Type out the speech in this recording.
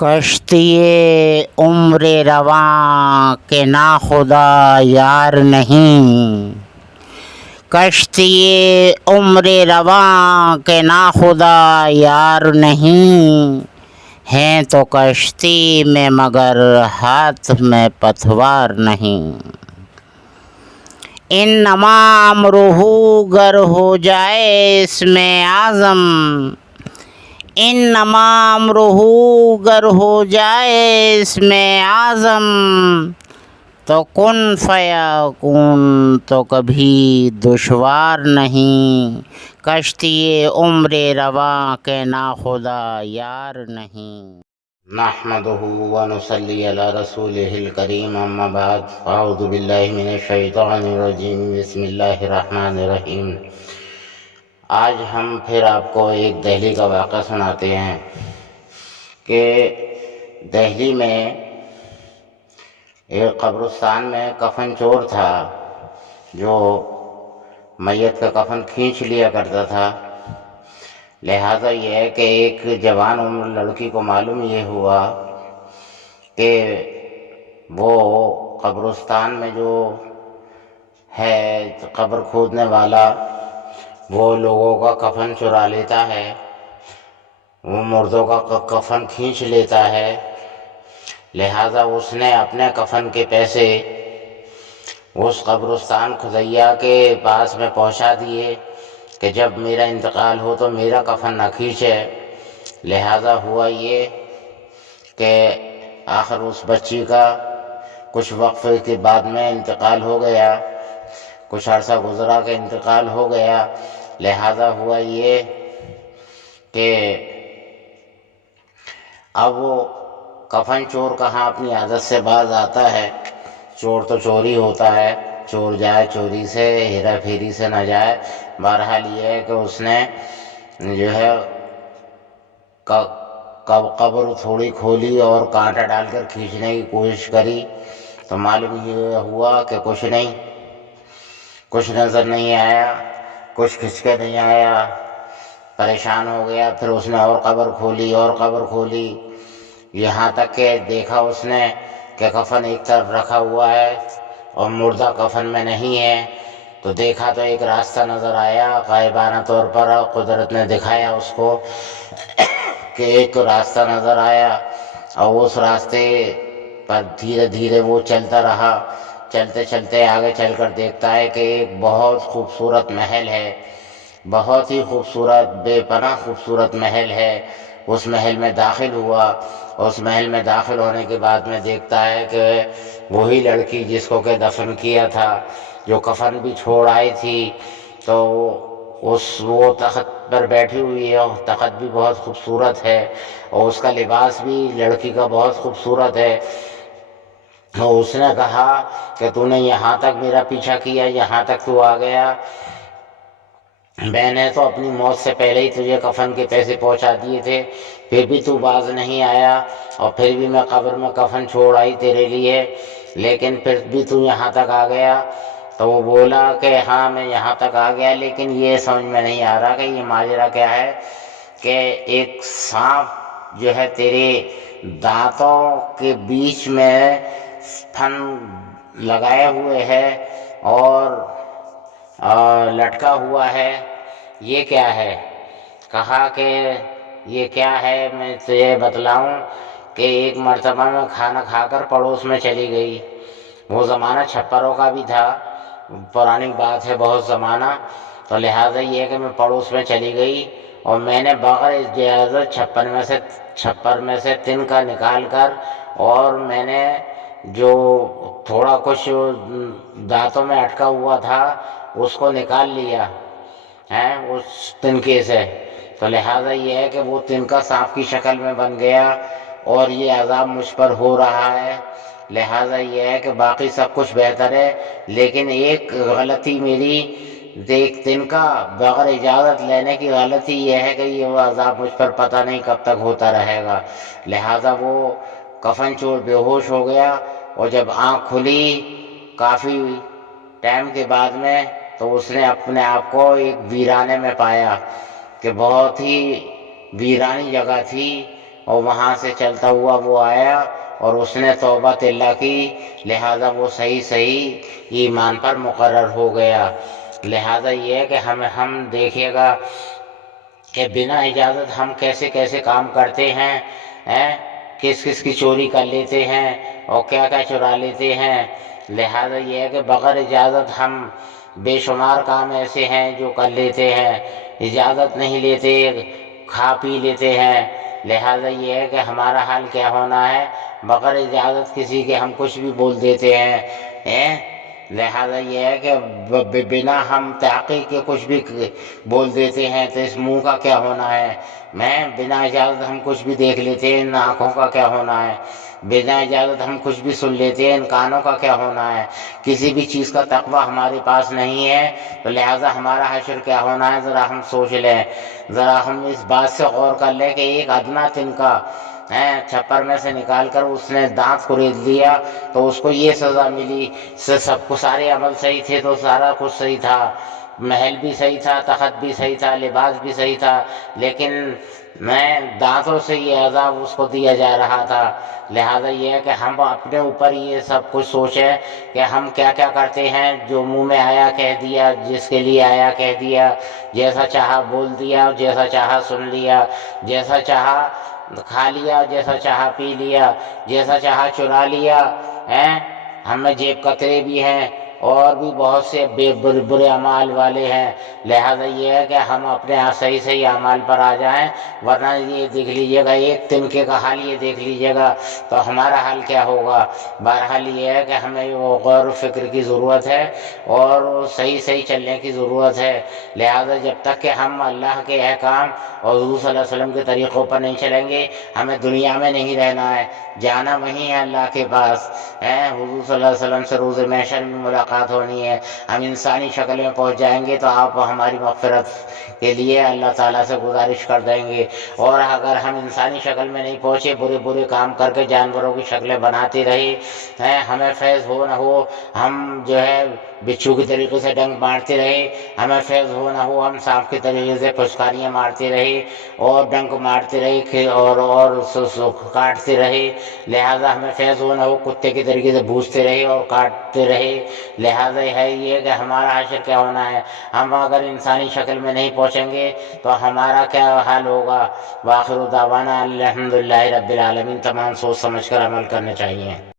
کشتی عمر رواں کے ناخدا یار نہیں، کشتی عمر رواں کے ناخدا یار نہیں، ہیں تو کشتی میں مگر ہاتھ میں پتوار نہیں۔ انما امرہ گر ہو جائے اس میں عزم، انما امرہ گر ہو جائے اس میں عزم، تو کن فیکون تو کبھی دشوار نہیں، کشتی عمر رواں کے ناخدا یار نہیں۔ نحمدہ ونصلی علی رسولہ الکریم، اما بعد، اعوذ باللہ من الشیطان الرجیم، بسم اللہ الرحمن الرحیم۔ آج ہم پھر آپ کو ایک دہلی کا واقعہ سناتے ہیں کہ دہلی میں ایک قبرستان میں کفن چور تھا جو میت کا کفن کھینچ لیا کرتا تھا۔ لہٰذا یہ ہے کہ ایک جوان عمر لڑکی کو معلوم یہ ہوا کہ وہ قبرستان میں جو ہے قبر کھودنے والا وہ لوگوں کا کفن چرا لیتا ہے، وہ مردوں کا کفن کھینچ لیتا ہے۔ لہٰذا اس نے اپنے کفن کے پیسے اس قبرستان کھدیا کے پاس میں پہنچا دیے کہ جب میرا انتقال ہو تو میرا کفن نہ کھینچے۔ لہٰذا ہوا یہ کہ آخر اس بچی کا کچھ وقفے کے بعد میں انتقال ہو گیا، کچھ عرصہ گزرا کہ انتقال ہو گیا۔ لہٰذا ہوا یہ کہ اب وہ کفن چور کہاں اپنی عادت سے باز آتا ہے، چور تو چوری ہوتا ہے، چور جائے چوری سے، ہیرا پھیری سے نہ جائے۔ بہرحال یہ ہے کہ اس نے جو ہے قبر تھوڑی کھولی اور کانٹا ڈال کر کھینچنے کی کوشش کری تو معلوم یہ ہوا کہ کچھ نہیں، کچھ نظر نہیں آیا، کچھ کھنچ کے نہیں آیا۔ پریشان ہو گیا، پھر اس نے اور قبر کھولی اور قبر کھولی، یہاں تک کہ دیکھا اس نے کہ کفن ایک طرف رکھا ہوا ہے اور مردہ کفن میں نہیں ہے۔ تو دیکھا تو ایک راستہ نظر آیا، غائبانہ طور پر قدرت نے دکھایا اس کو کہ ایک راستہ نظر آیا، اور اس راستے پر دھیرے دھیرے وہ چلتا رہا۔ چلتے چلتے آگے چل کر دیکھتا ہے کہ ایک بہت خوبصورت محل ہے، بہت ہی خوبصورت، بے پناہ خوبصورت محل ہے۔ اس محل میں داخل ہوا، اس محل میں داخل ہونے کے بعد میں دیکھتا ہے کہ وہی لڑکی جس کو کہ دفن کیا تھا، جو کفن بھی چھوڑ آئی تھی، تو وہ تخت پر بیٹھی ہوئی ہے، اور تخت بھی بہت خوبصورت ہے، اور اس کا لباس بھی لڑکی کا بہت خوبصورت ہے۔ اور اس نے کہا کہ تو نے یہاں تک میرا پیچھا کیا، یہاں تک تو آ گیا، میں نے تو اپنی موت سے پہلے ہی تجھے کفن کے پیسے پہنچا دیے تھے، پھر بھی تو باز نہیں آیا، اور پھر بھی میں قبر میں کفن چھوڑ آئی تیرے لیے، لیکن پھر بھی تو یہاں تک آ گیا۔ تو وہ بولا کہ ہاں میں یہاں تک آ گیا، لیکن یہ سمجھ میں نہیں آ رہا کہ یہ ماجرا کیا ہے کہ ایک سانپ جو ہے تیرے دانتوں کے بیچ میں پھن لگائے ہوئے ہے اور لٹکا ہوا ہے، یہ کیا ہے؟ کہا کہ یہ کیا ہے میں تجھے بتلاؤں کہ ایک مرتبہ میں کھانا کھا کر پڑوس میں چلی گئی، وہ زمانہ چھپروں کا بھی تھا، پرانی بات ہے بہت زمانہ، تو لہٰذا یہ ہے کہ میں پڑوس میں چلی گئی اور میں نے بغیر اجازت چھپر میں سے تنکا نکال کر، اور میں نے جو تھوڑا کچھ دانتوں میں اٹکا ہوا تھا اس کو نکال لیا ہے اس تنکے سے، تو لہٰذا یہ ہے کہ وہ تنکا سانپ کی شکل میں بن گیا اور یہ عذاب مجھ پر ہو رہا ہے۔ لہٰذا یہ ہے کہ باقی سب کچھ بہتر ہے، لیکن ایک غلطی میری، دیکھ تنکا بغیر اجازت لینے کی غلطی یہ ہے کہ یہ عذاب مجھ پر پتہ نہیں کب تک ہوتا رہے گا۔ لہٰذا وہ کفن چور بے ہوش ہو گیا، اور جب آنکھ کھلی کافی ٹائم کے بعد میں تو اس نے اپنے آپ کو ایک ویرانے میں پایا کہ بہت ہی ویرانی جگہ تھی، اور وہاں سے چلتا ہوا وہ آیا اور اس نے توبہ اللہ کی، لہذا وہ صحیح ایمان پر مقرر ہو گیا۔ لہذا یہ ہے کہ ہم دیکھیے گا کہ بنا اجازت ہم کیسے کیسے کام کرتے ہیں، کس کس کی چوری کر لیتے ہیں اور کیا کیا چرا لیتے ہیں۔ لہذا یہ ہے کہ بغیر اجازت ہم بے شمار کام ایسے ہیں جو کر لیتے ہیں، اجازت نہیں لیتے، کھا پی لیتے ہیں۔ لہذا یہ ہے کہ ہمارا حال کیا ہونا ہے، بغیر اجازت کسی کے ہم کچھ بھی بول دیتے ہیں۔ لہذا یہ ہے کہ بنا ہم تحقیق کے کچھ بھی بول دیتے ہیں، تو اس منہ کا کیا ہونا ہے۔ بنا اجازت ہم کچھ بھی دیکھ لیتے ہیں، ان آنکھوں کا کیا ہونا ہے۔ بنا اجازت ہم کچھ بھی سن لیتے ہیں، ان کانوں کا کیا ہونا ہے۔ کسی بھی چیز کا تقویٰ ہمارے پاس نہیں ہے، تو لہٰذا ہمارا حشر کیا ہونا ہے، ذرا ہم سوچ لیں، ذرا ہم اس بات سے غور کر لیں کہ ایک ادنا تنکا چھپر میں سے نکال کر اس نے دانت خرید لیا تو اس کو یہ سزا ملی۔ سب کو سارے عمل صحیح تھے تو سارا کچھ صحیح تھا، محل بھی صحیح تھا، تخت بھی صحیح تھا، لباس بھی صحیح تھا، لیکن دانتوں سے یہ عذاب اس کو دیا جا رہا تھا۔ لہذا یہ ہے کہ ہم اپنے اوپر یہ سب کچھ سوچیں کہ ہم کیا کیا کرتے ہیں، جو منہ میں آیا کہہ دیا، جس کے لیے آیا کہہ دیا، جیسا چاہا بول دیا، جیسا چاہا سن لیا، جیسا چاہا کھا لیا، جیسا چاہا پی لیا، جیسا چاہا چرا لیا۔ ہم میں جیب کترے بھی ہیں اور بھی بہت سے برے اعمال والے ہیں۔ لہذا یہ ہے کہ ہم اپنے صحیح اعمال پر آ جائیں، ورنہ یہ دیکھ لیجیے گا، ایک تنکے کا حال یہ دیکھ لیجیے گا تو ہمارا حال کیا ہوگا۔ بہرحال یہ ہے کہ ہمیں وہ غور و فکر کی ضرورت ہے اور صحیح چلنے کی ضرورت ہے۔ لہذا جب تک کہ ہم اللہ کے احکام اور حضور صلی اللہ علیہ وسلم کے طریقوں پر نہیں چلیں گے، ہمیں دنیا میں نہیں رہنا ہے، جانا وہیں ہے اللہ کے پاس۔ حضور صلی اللہ علیہ وسلم سے روز محشر میں ملاقات ہونی ہے، ہم انسانی شکل میں پہنچ جائیں گے تو آپ ہماری مغفرت کے لیے اللہ تعالیٰ سے گزارش کر دیں گے، اور اگر ہم انسانی شکل میں نہیں پہنچے، برے کام کر کے جانوروں کی شکلیں بناتے رہے، ہمیں فیض ہو نہ ہو، ہم جو ہے بچھو کے طریقے سے ڈنک مارتے رہے، ہمیں فیض ہو نہ ہو، ہم سانپ کے طریقے سے پھسکاریاں مارتے رہے اور ڈنک مارتے رہے اور کاٹتے رہے، لہذا ہمیں فیض ہو نہ ہو، کتے کے طریقے سے بھونجتے رہے اور کاٹتے رہے، لہذا ہے یہ کہ ہمارا حشر کیا ہونا ہے۔ ہم اگر انسانی شکل میں نہیں پہنچیں گے تو ہمارا کیا حال ہوگا۔ وآخر دعوانا الحمدللہ رب العالمین۔ تمام سوچ سمجھ کر عمل کرنے چاہیے۔